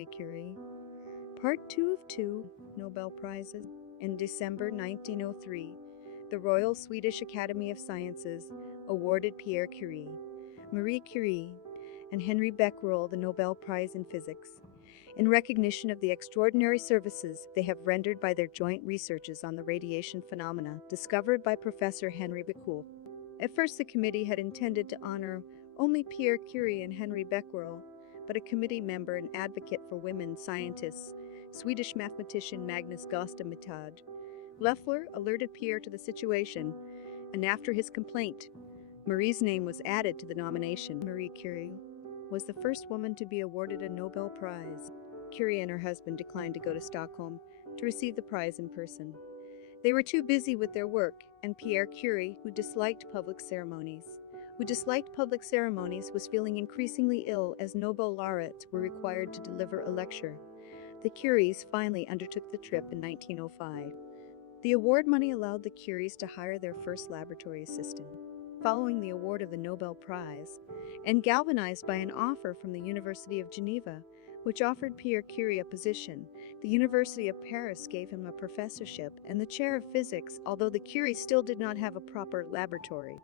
Marie Curie. Part 2 of 2 Nobel Prizes. In December 1903, the Royal Swedish Academy of Sciences awarded Pierre Curie, Marie Curie, and Henry Becquerel the Nobel Prize in Physics, in recognition of the extraordinary services they have rendered by their joint researches on the radiation phenomena discovered by Professor Henry Becquerel. At first, the committee had intended to honor only Pierre Curie and Henry Becquerel, but a committee member and advocate for women scientists, Swedish mathematician Magnus Gostam Leffler, alerted Pierre to the situation, and after his complaint, Marie's name was added to the nomination. Marie Curie was the first woman to be awarded a Nobel Prize. Curie and her husband declined to go to Stockholm to receive the prize in person. They were too busy with their work, and Pierre Curie, who disliked public ceremonies, was feeling increasingly ill as Nobel laureates were required to deliver a lecture. The Curies finally undertook the trip in 1905. The award money allowed the Curies to hire their first laboratory assistant. Following the award of the Nobel Prize, and galvanized by an offer from the University of Geneva, which offered Pierre Curie a position, the University of Paris gave him a professorship and the chair of physics, although the Curies still did not have a proper laboratory.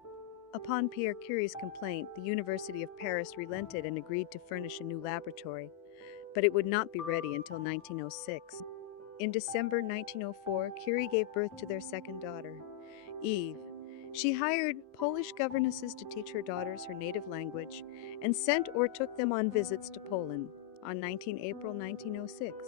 Upon Pierre Curie's complaint, the University of Paris relented and agreed to furnish a new laboratory, but it would not be ready until 1906. In December 1904, Curie gave birth to their second daughter, Eve. She hired Polish governesses to teach her daughters her native language and sent or took them on visits to Poland. On 19 April 1906,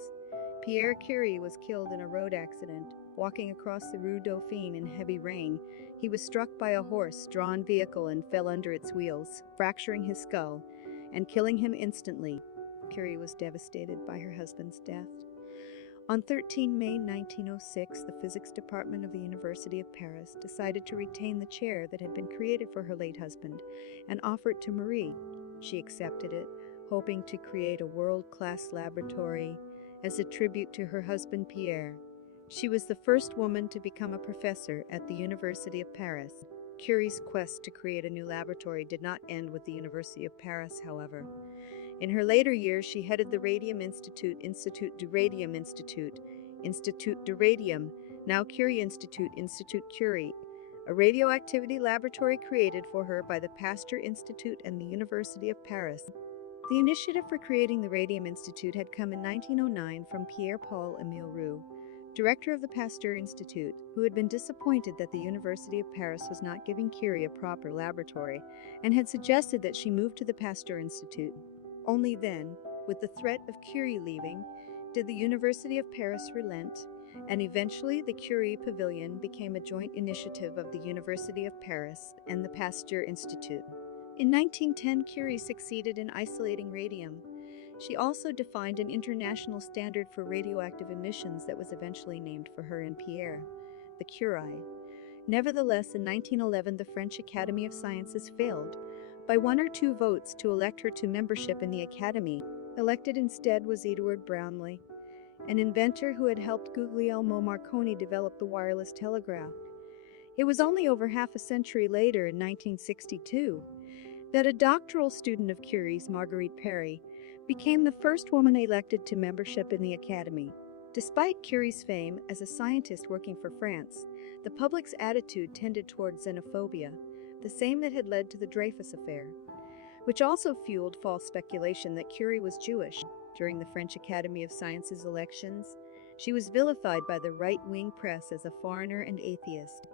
Pierre Curie was killed in a road accident. Walking across the Rue Dauphine in heavy rain, he was struck by a horse-drawn vehicle and fell under its wheels, fracturing his skull and killing him instantly. Curie was devastated by her husband's death. On 13 May 1906, the physics department of the University of Paris decided to retain the chair that had been created for her late husband and offer it to Marie. She accepted it, hoping to create a world-class laboratory as a tribute to her husband Pierre. She was the first woman to become a professor at the University of Paris. Curie's quest to create a new laboratory did not end with the University of Paris, however. In her later years, she headed the Radium Institute, Institut du Radium Institute, Institut du Radium, now Curie Institute, Institut Curie, a radioactivity laboratory created for her by the Pasteur Institute and the University of Paris. The initiative for creating the Radium Institute had come in 1909 from Pierre-Paul Émile Roux, director of the Pasteur Institute, who had been disappointed that the University of Paris was not giving Curie a proper laboratory and had suggested that she move to the Pasteur Institute. Only then, with the threat of Curie leaving, did the University of Paris relent, and eventually the Curie Pavilion became a joint initiative of the University of Paris and the Pasteur Institute. In 1910, Curie succeeded in isolating radium. She also defined an international standard for radioactive emissions that was eventually named for her and Pierre, the Curie. Nevertheless, in 1911, the French Academy of Sciences failed by 1 or 2 votes to elect her to membership in the Academy. Elected instead was Edouard Brownlee, an inventor who had helped Guglielmo Marconi develop the wireless telegraph. It was only over half a century later, in 1962, that a doctoral student of Curie's, Marguerite Perry, became the first woman elected to membership in the Academy. Despite Curie's fame as a scientist working for France, the public's attitude tended toward xenophobia, the same that had led to the Dreyfus affair, which also fueled false speculation that Curie was Jewish. During the French Academy of Sciences elections, she was vilified by the right-wing press as a foreigner and atheist.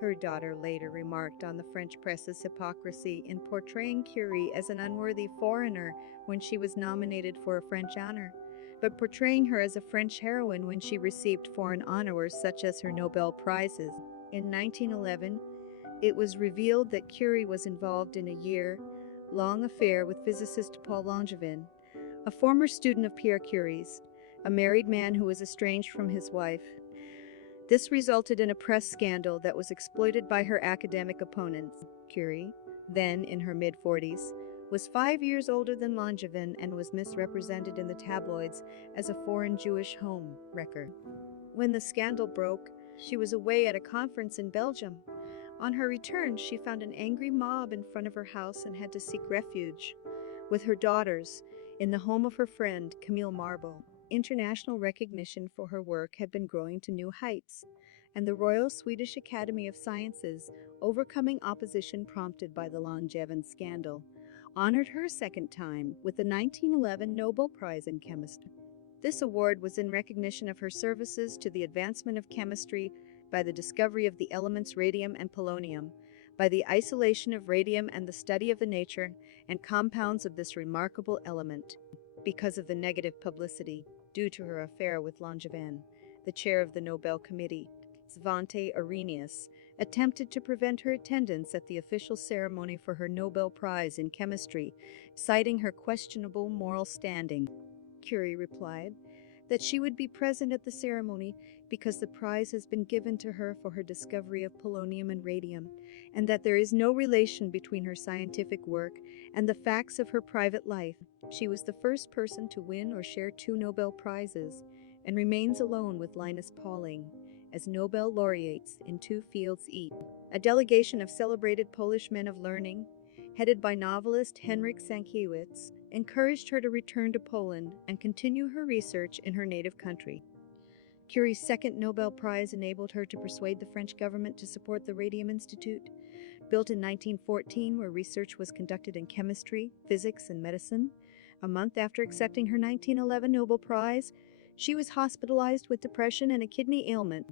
Her daughter later remarked on the French press's hypocrisy in portraying Curie as an unworthy foreigner when she was nominated for a French honor, but portraying her as a French heroine when she received foreign honors such as her Nobel Prizes. In 1911, it was revealed that Curie was involved in a year-long affair with physicist Paul Langevin, a former student of Pierre Curie's, a married man who was estranged from his wife. This resulted in a press scandal that was exploited by her academic opponents. Curie, then in her mid-40s, was 5 years older than Langevin and was misrepresented in the tabloids as a foreign Jewish home wrecker. When the scandal broke, she was away at a conference in Belgium. On her return, she found an angry mob in front of her house and had to seek refuge. With her daughters, in the home of her friend Camille Marble. International recognition for her work had been growing to new heights, and the Royal Swedish Academy of Sciences, overcoming opposition prompted by the Langevin scandal, honored her a second time with the 1911 Nobel Prize in Chemistry. This award was in recognition of her services to the advancement of chemistry by the discovery of the elements radium and polonium, by the isolation of radium and the study of the nature and compounds of this remarkable element. Because of the negative publicity due to her affair with Langevin, the chair of the Nobel Committee, Svante Arrhenius, attempted to prevent her attendance at the official ceremony for her Nobel Prize in Chemistry, citing her questionable moral standing. Curie replied that she would be present at the ceremony because the prize has been given to her for her discovery of polonium and radium, and that there is no relation between her scientific work and the facts of her private life. She was the first person to win or share 2 Nobel Prizes, and remains alone with Linus Pauling as Nobel laureates in 2 fields each. A delegation of celebrated Polish men of learning, headed by novelist Henryk Sienkiewicz, encouraged her to return to Poland and continue her research in her native country. Curie's second Nobel Prize enabled her to persuade the French government to support the Radium Institute, built in 1914, where research was conducted in chemistry, physics, and medicine. A month after accepting her 1911 Nobel Prize, she was hospitalized with depression and a kidney ailment.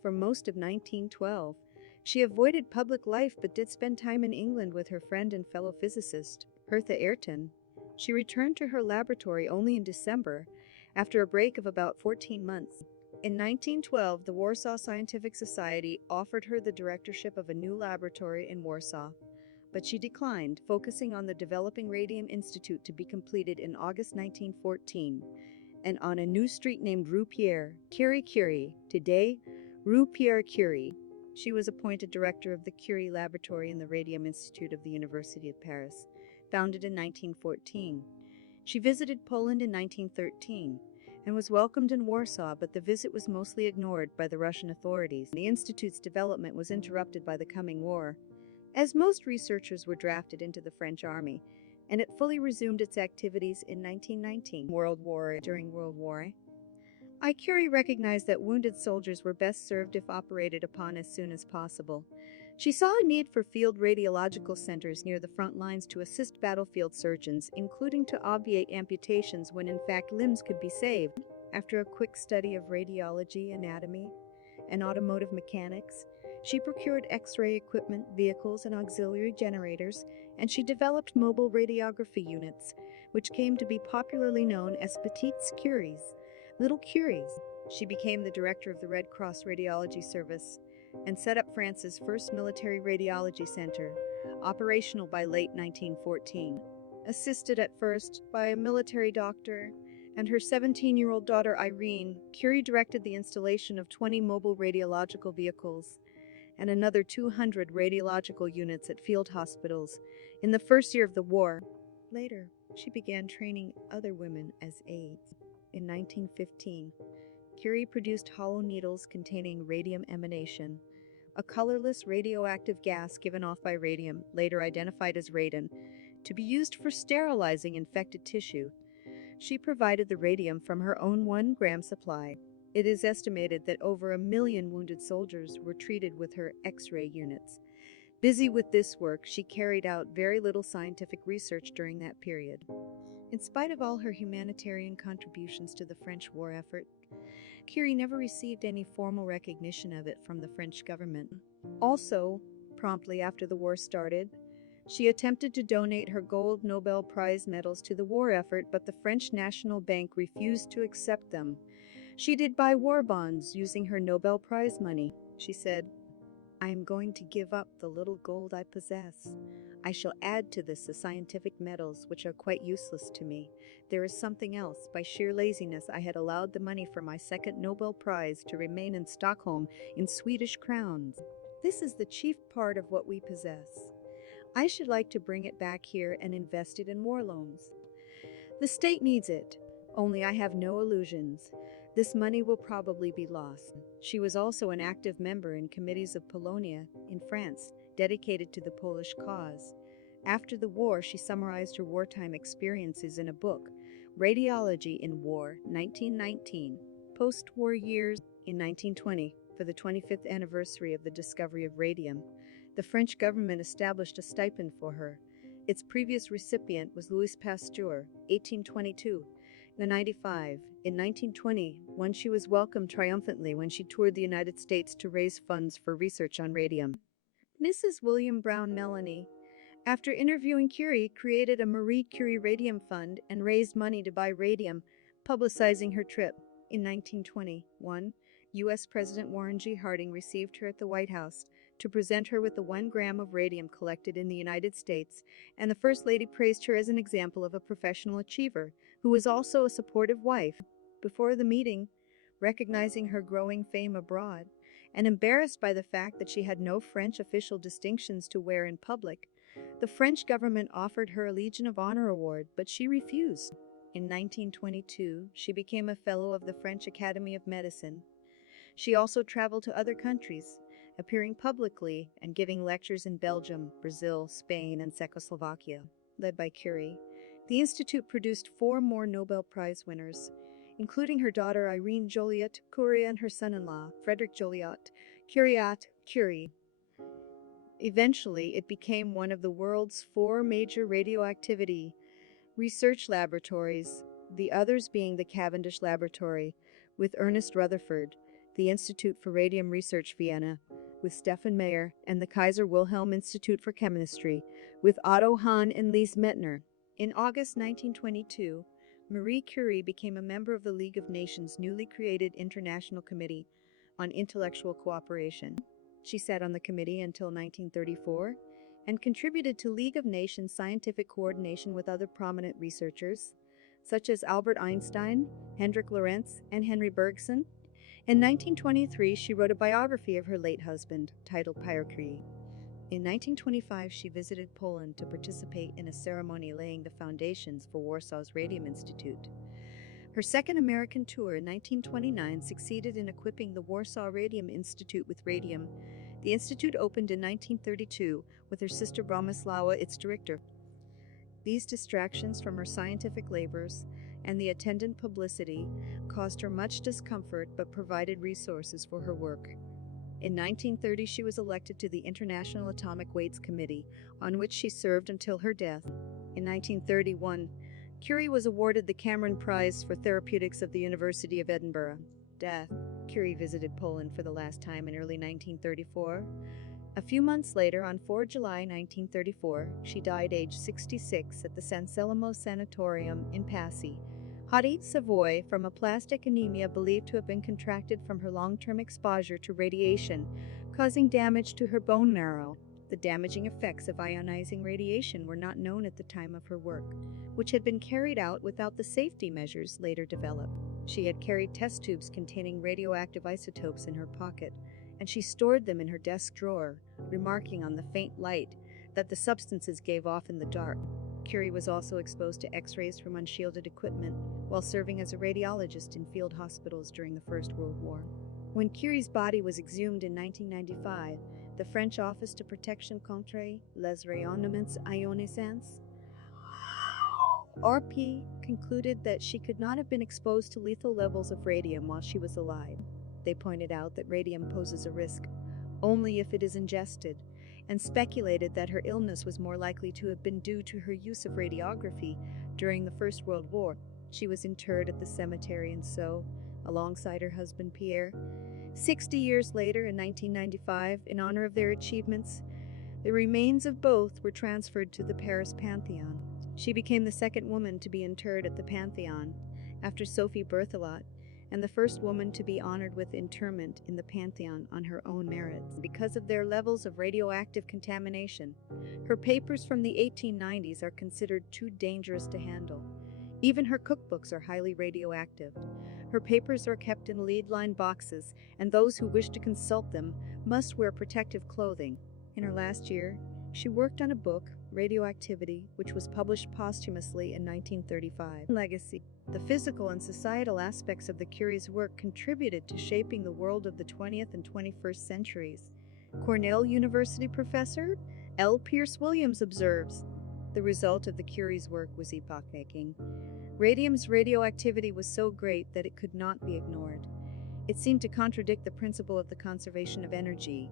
For most of 1912, she avoided public life but did spend time in England with her friend and fellow physicist, Hertha Ayrton. She returned to her laboratory only in December, after a break of about 14 months. In 1912, the Warsaw Scientific Society offered her the directorship of a new laboratory in Warsaw, but she declined, focusing on the developing Radium Institute to be completed in August 1914, and on a new street named Rue Pierre Curie, today Rue Pierre Curie. She was appointed director of the Curie Laboratory in the Radium Institute of the University of Paris, founded in 1914. She visited Poland in 1913 and was welcomed in Warsaw, but the visit was mostly ignored by the Russian authorities. The institute's development was interrupted by the coming war, as most researchers were drafted into the French army, and it fully resumed its activities in 1919. During World War I. Curie recognized that wounded soldiers were best served if operated upon as soon as possible. She saw a need for field radiological centers near the front lines to assist battlefield surgeons, including to obviate amputations when in fact limbs could be saved. After a quick study of radiology, anatomy, and automotive mechanics, she procured X-ray equipment, vehicles, and auxiliary generators, and she developed mobile radiography units, which came to be popularly known as Petites Curies, Little Curies. She became the director of the Red Cross Radiology Service and set up France's first military radiology center, operational by late 1914. Assisted at first by a military doctor and her 17-year-old daughter Irene, Curie directed the installation of 20 mobile radiological vehicles and another 200 radiological units at field hospitals in the first year of the war. Later, she began training other women as aides. In 1915, Curie produced hollow needles containing radium emanation, a colorless radioactive gas given off by radium, later identified as radon, to be used for sterilizing infected tissue. She provided the radium from her own 1-gram supply. It is estimated that over 1 million wounded soldiers were treated with her X-ray units. Busy with this work, she carried out very little scientific research during that period. In spite of all her humanitarian contributions to the French war effort, Curie never received any formal recognition of it from the French government. Also, promptly after the war started, she attempted to donate her gold Nobel Prize medals to the war effort, but the French National Bank refused to accept them. She did buy war bonds using her Nobel Prize money. She said, "I am going to give up the little gold I possess. I shall add to this the scientific medals, which are quite useless to me. There is something else. By sheer laziness, I had allowed the money for my second Nobel Prize to remain in Stockholm in Swedish crowns. This is the chief part of what we possess. I should like to bring it back here and invest it in war loans. The state needs it, only I have no illusions. This money will probably be lost." She was also an active member in committees of Polonia in France, dedicated to the Polish cause. After the war, she summarized her wartime experiences in a book, Radiology in War, 1919. Post-war years. In 1920, for the 25th anniversary of the discovery of radium, the French government established a stipend for her. Its previous recipient was Louis Pasteur, 1822. In 1920, she was welcomed triumphantly when she toured the United States to raise funds for research on radium. Mrs. William Brown Melanie, after interviewing Curie, created a Marie Curie Radium Fund and raised money to buy radium, publicizing her trip. In 1921, U.S. President Warren G. Harding received her at the White House to present her with the 1 gram of radium collected in the United States, and the First Lady praised her as an example of a professional achiever who was also a supportive wife. Before the meeting, recognizing her growing fame abroad, and embarrassed by the fact that she had no French official distinctions to wear in public, the French government offered her a Legion of Honor award, but she refused. In 1922, she became a Fellow of the French Academy of Medicine. She also traveled to other countries, appearing publicly and giving lectures in Belgium, Brazil, Spain, and Czechoslovakia. Led by Curie, the Institute produced 4 more Nobel Prize winners, including her daughter Irene Joliot-Curie and her son-in-law, Frederick Joliot-Curie. Eventually, it became one of the world's 4 major radioactivity research laboratories, the others being the Cavendish Laboratory, with Ernest Rutherford, the Institute for Radium Research Vienna, with Stefan Mayer, and the Kaiser Wilhelm Institute for Chemistry, with Otto Hahn and Lise Meitner. In August 1922, Marie Curie became a member of the League of Nations' newly created International Committee on Intellectual Cooperation. She sat on the committee until 1934 and contributed to League of Nations scientific coordination with other prominent researchers, such as Albert Einstein, Hendrik Lorentz, and Henry Bergson. In 1923, she wrote a biography of her late husband, titled Pierre Curie. In 1925, she visited Poland to participate in a ceremony laying the foundations for Warsaw's Radium Institute. Her second American tour in 1929 succeeded in equipping the Warsaw Radium Institute with radium. The institute opened in 1932 with her sister Bronislawa, its director. These distractions from her scientific labors and the attendant publicity caused her much discomfort but provided resources for her work. In 1930, she was elected to the International Atomic Weights Committee, on which she served until her death. In 1931, Curie was awarded the Cameron Prize for Therapeutics of the University of Edinburgh. Death. Curie visited Poland for the last time in early 1934. A few months later, on 4 July 1934, she died aged 66 at the San Selmo Sanatorium in Passy, Haute-Savoie, from aplastic anemia believed to have been contracted from her long-term exposure to radiation, causing damage to her bone marrow. The damaging effects of ionizing radiation were not known at the time of her work, which had been carried out without the safety measures later developed. She had carried test tubes containing radioactive isotopes in her pocket, and she stored them in her desk drawer, remarking on the faint light that the substances gave off in the dark. Curie was also exposed to X-rays from unshielded equipment while serving as a radiologist in field hospitals during the First World War. When Curie's body was exhumed in 1995, the French Office de Protection contre les rayonnements ionisants (RP) concluded that she could not have been exposed to lethal levels of radium while she was alive. They pointed out that radium poses a risk only if it is ingested, and speculated that her illness was more likely to have been due to her use of radiography during the First World War. She was interred at the cemetery in Sceaux, alongside her husband Pierre. 60 years later, in 1995, in honor of their achievements, the remains of both were transferred to the Paris Pantheon. She became the second woman to be interred at the Pantheon, after Sophie Berthelot, and the first woman to be honored with interment in the Pantheon on her own merits. Because of their levels of radioactive contamination, her papers from the 1890s are considered too dangerous to handle. Even her cookbooks are highly radioactive. Her papers are kept in lead-lined boxes, and those who wish to consult them must wear protective clothing. In her last year, she worked on a book, Radioactivity, which was published posthumously in 1935. Legacy. The physical and societal aspects of the Curie's work contributed to shaping the world of the 20th and 21st centuries. Cornell University professor L. Pierce Williams observes, "The result of the Curie's work was epoch-making. Radium's radioactivity was so great that it could not be ignored. It seemed to contradict the principle of the conservation of energy,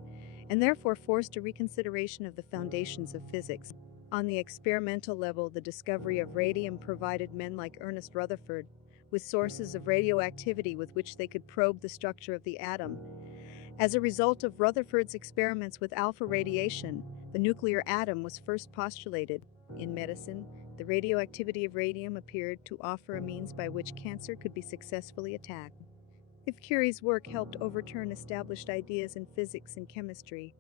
and therefore forced a reconsideration of the foundations of physics. On the experimental level, the discovery of radium provided men like Ernest Rutherford with sources of radioactivity with which they could probe the structure of the atom. As a result of Rutherford's experiments with alpha radiation, the nuclear atom was first postulated. In medicine, the radioactivity of radium appeared to offer a means by which cancer could be successfully attacked. If Curie's work helped overturn established ideas in physics and chemistry,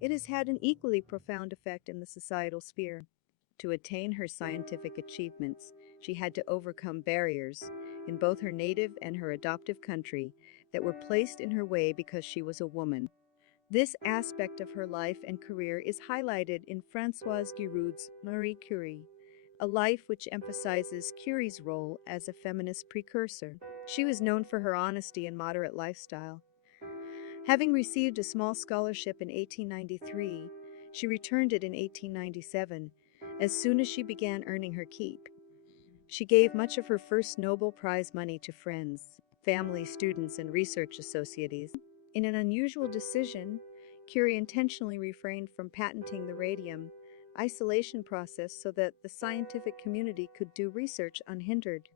it has had an equally profound effect in the societal sphere. To attain her scientific achievements, she had to overcome barriers in both her native and her adoptive country that were placed in her way because she was a woman. This aspect of her life and career is highlighted in Françoise Giroud's Marie Curie, a life which emphasizes Curie's role as a feminist precursor. She was known for her honesty and moderate lifestyle. Having received a small scholarship in 1893, she returned it in 1897, as soon as she began earning her keep. She gave much of her first Nobel Prize money to friends, family, students, and research associates. In an unusual decision, Curie intentionally refrained from patenting the radium isolation process so that the scientific community could do research unhindered.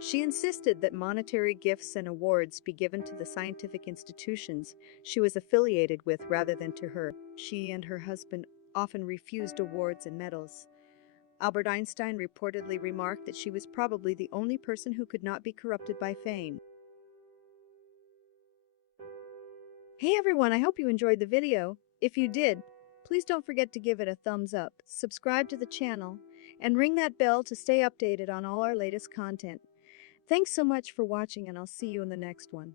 She insisted that monetary gifts and awards be given to the scientific institutions she was affiliated with rather than to her. She and her husband often refused awards and medals. Albert Einstein reportedly remarked that she was probably the only person who could not be corrupted by fame. Hey everyone, I hope you enjoyed the video. If you did, please don't forget to give it a thumbs up, subscribe to the channel, and ring that bell to stay updated on all our latest content. Thanks so much for watching, and I'll see you in the next one.